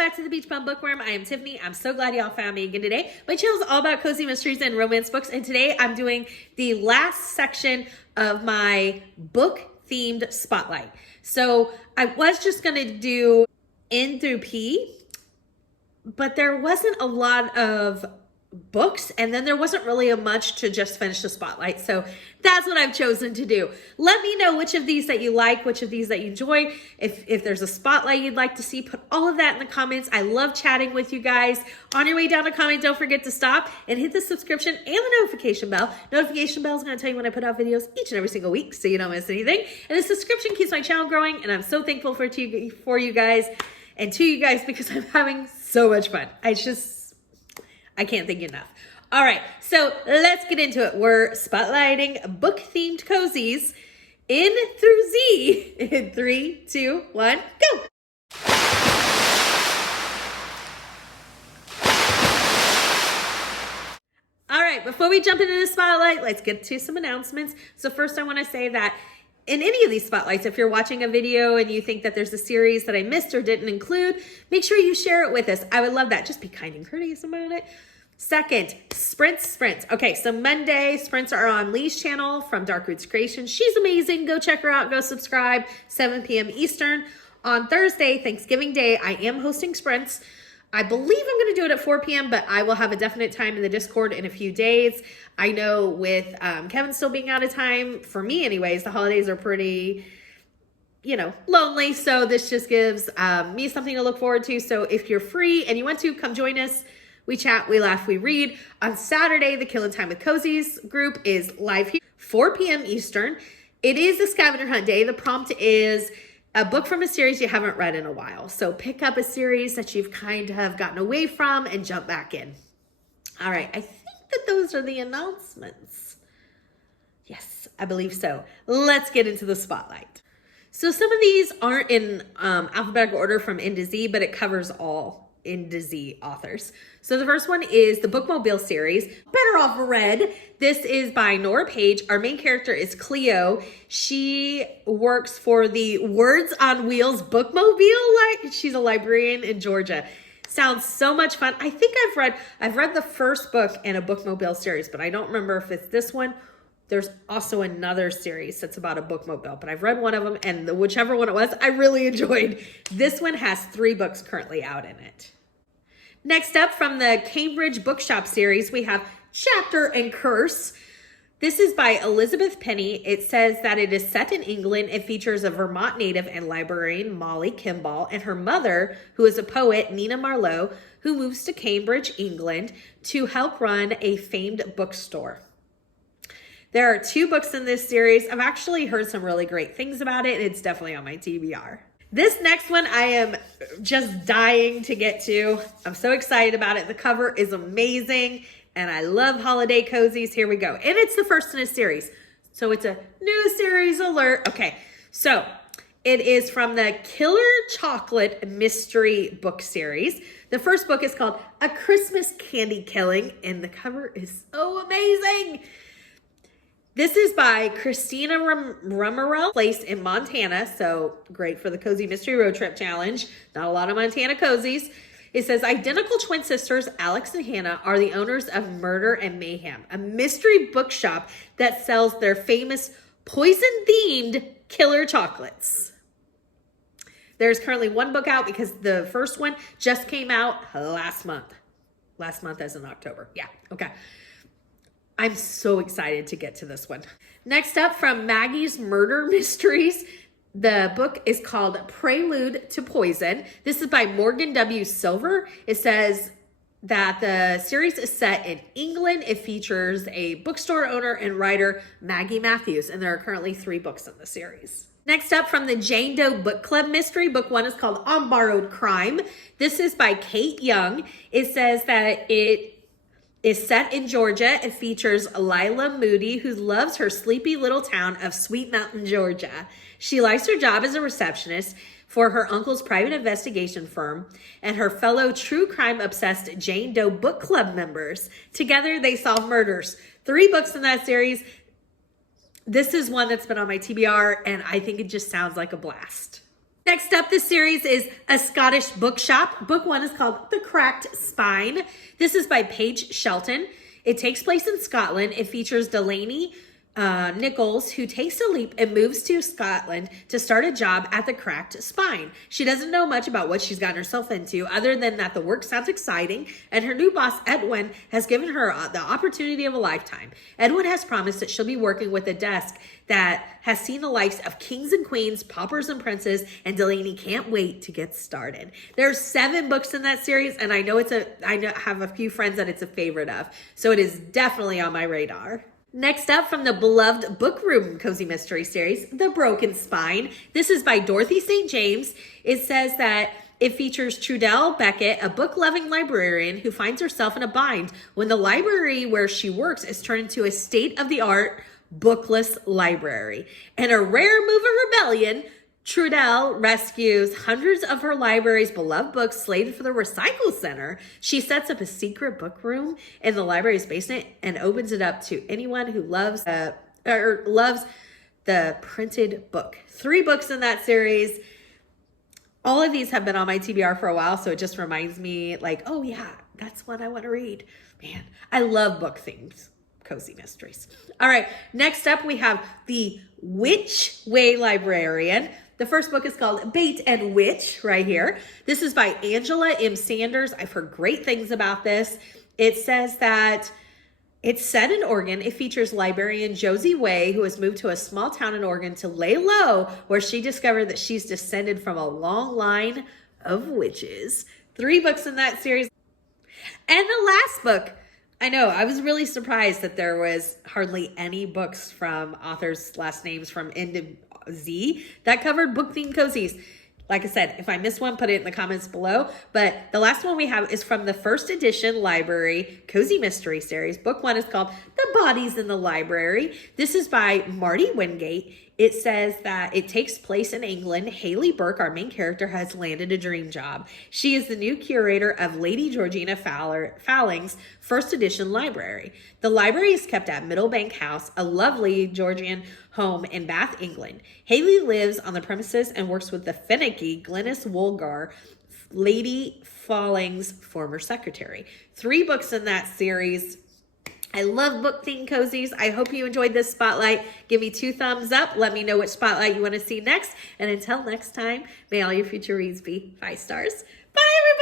back to the Beach Bum Bookworm. I am Tiffany. I'm so glad y'all found me again today. My channel is all about cozy mysteries and romance books, and today I'm doing the last section of my book-themed spotlight. So I was just gonna do N through P, but there wasn't a lot of books, and then there wasn't really much to just finish the spotlight. So that's what I've chosen to do. Let me know which of these that you like, which of these that you enjoy. If there's a spotlight you'd like to see, put all of that in the comments. I love chatting with you guys. On your way down to comment, don't forget to stop and hit the subscription and the notification bell. Notification bell is going to tell you when I put out videos each and every single week so you don't miss anything. And the subscription keeps my channel growing, and I'm so thankful for you guys and to you guys because I'm having so much fun. I can't thank you enough. All right, so let's get into it. We're spotlighting book-themed cozies N through Z in 3, 2, 1, go. All right, before we jump into the spotlight, let's get to some announcements. So first I want to say that in any of these spotlights, if you're watching a video and you think that there's a series that I missed or didn't include, make sure you share it with us. I would love that. Just be kind and courteous about it. Second, sprints. Okay, so Monday, sprints are on Lee's channel from Dark Roots Creations. She's amazing. Go check her out. Go subscribe. 7 p.m. Eastern. On Thursday, Thanksgiving Day, I am hosting sprints. I believe I'm going to do it at 4 p.m., but I will have a definite time in the Discord in a few days. I know with Kevin still being out of time, for me anyways, the holidays are pretty, lonely. So this just gives me something to look forward to. So if you're free and you want to, come join us. We chat, we laugh, we read. On Saturday, the Killing Time with Cozies group is live here, 4 p.m. Eastern. It is a scavenger hunt day. The prompt is a book from a series you haven't read in a while. So pick up a series that you've kind of gotten away from and jump back in. All right, I think that those are the announcements. Yes, I believe so. Let's get into the spotlight. So some of these aren't in alphabetical order from N to Z, but it covers all N to Z authors. So the first one is the Bookmobile series, Better Off Red. This is by Nora Page. Our main character is Cleo. She works for the Words on Wheels Bookmobile. She's a librarian in Georgia. Sounds so much fun. I think I've read the first book in a Bookmobile series, but I don't remember if it's this one. There's also another series that's about a bookmobile, but I've read one of them, and whichever one it was, I really enjoyed. This one has 3 books currently out in it. Next up, from the Cambridge Bookshop series, we have Chapter and Curse. This is by Elizabeth Penny. It says that it is set in England. It features a Vermont native and librarian, Molly Kimball, and her mother, who is a poet, Nina Marlowe, who moves to Cambridge, England, to help run a famed bookstore. There are 2 books in this series. I've actually heard some really great things about it, and it's definitely on my TBR. This next one I am just dying to get to. I'm so excited about it. The cover is amazing, and I love holiday cozies. Here we go. And it's the first in a series. So it's a new series alert. Okay, so it is from the Killer Chocolate Mystery book series. The first book is called A Christmas Candy Killing, and the cover is so amazing. This is by Christina Romeril, placed in Montana, so great for the Cozy Mystery Road Trip Challenge. Not a lot of Montana cozies. It says, identical twin sisters, Alex and Hannah, are the owners of Murder and Mayhem, a mystery bookshop that sells their famous poison-themed killer chocolates. There's currently 1 book out because the first one just came out last month. Last month as in October. Yeah, okay. I'm so excited to get to this one. Next up, from Maggie's Murder Mysteries, the book is called Prelude to Poison. This is by Morgan W. Silver. It says that the series is set in England. It features a bookstore owner and writer, Maggie Matthews, and there are currently 3 books in the series. Next up, from the Jane Doe Book Club mystery, book 1 is called On Borrowed Crime. This is by Kate Young. It says that it is set in Georgia. It features Lila Moody, who loves her sleepy little town of Sweet Mountain, Georgia. She likes her job as a receptionist for her uncle's private investigation firm and her fellow true crime obsessed Jane Doe Book Club members. Together, they solve murders. 3 books in that series. This is one that's been on my TBR, and I think it just sounds like a blast. Next up, this series is A Scottish Bookshop. Book 1 is called The Cracked Spine. This is by Paige Shelton. It takes place in Scotland. It features Delaney Nichols, who takes a leap and moves to Scotland to start a job at the Cracked Spine. She doesn't know much about what she's gotten herself into, other than that the work sounds exciting, and her new boss, Edwin, has given her the opportunity of a lifetime. Edwin has promised that she'll be working with a desk that has seen the likes of kings and queens, paupers and princes, and Delaney can't wait to get started. There's 7 books in that series, and I have a few friends that it's a favorite of, so it is definitely on my radar. Next up, from the beloved Bookroom Cozy Mystery series, The Broken Spine. This is by Dorothy St. James. It says that it features Trudell Beckett, a book-loving librarian who finds herself in a bind when the library where she works is turned into a state-of-the-art bookless library. In a rare move of rebellion, Trudell rescues hundreds of her library's beloved books slated for the recycle center. She sets up a secret book room in the library's basement and opens it up to anyone who loves the printed book. 3 books in that series. All of these have been on my TBR for a while, so it just reminds me like, oh yeah, that's what I want to read. Man, I love book themes. Cozy mysteries. All right, next up we have The Witch Way Librarian. The first book is called Bait and Witch right here. This is by Angela M. Sanders. I've heard great things about this. It says that it's set in Oregon. It features librarian Josie Way, who has moved to a small town in Oregon to lay low, where she discovered that she's descended from a long line of witches. 3 books in that series. And the last book, I know, I was really surprised that there was hardly any books from authors' last names from N to Z that covered book themed cozies. Like I said, if I miss one, put it in the comments below. But the last one we have is from the first edition library Cozy Mystery series. Book 1 is called The Bodies in the Library. This is by Marty Wingate. It says that it takes place in England. Haley Burke, our main character, has landed a dream job. She is the new curator of Lady Georgina Fowling's first edition library. The library is kept at Middlebank House, a lovely Georgian home in Bath, England. Haley lives on the premises and works with the finicky Glynis Woolgar, Lady Falling's former secretary. 3 books in that series. I love book themed cozies. I hope you enjoyed this spotlight. Give me 2 thumbs up. Let me know which spotlight you want to see next. And until next time, may all your future reads be 5 stars. Bye, everybody.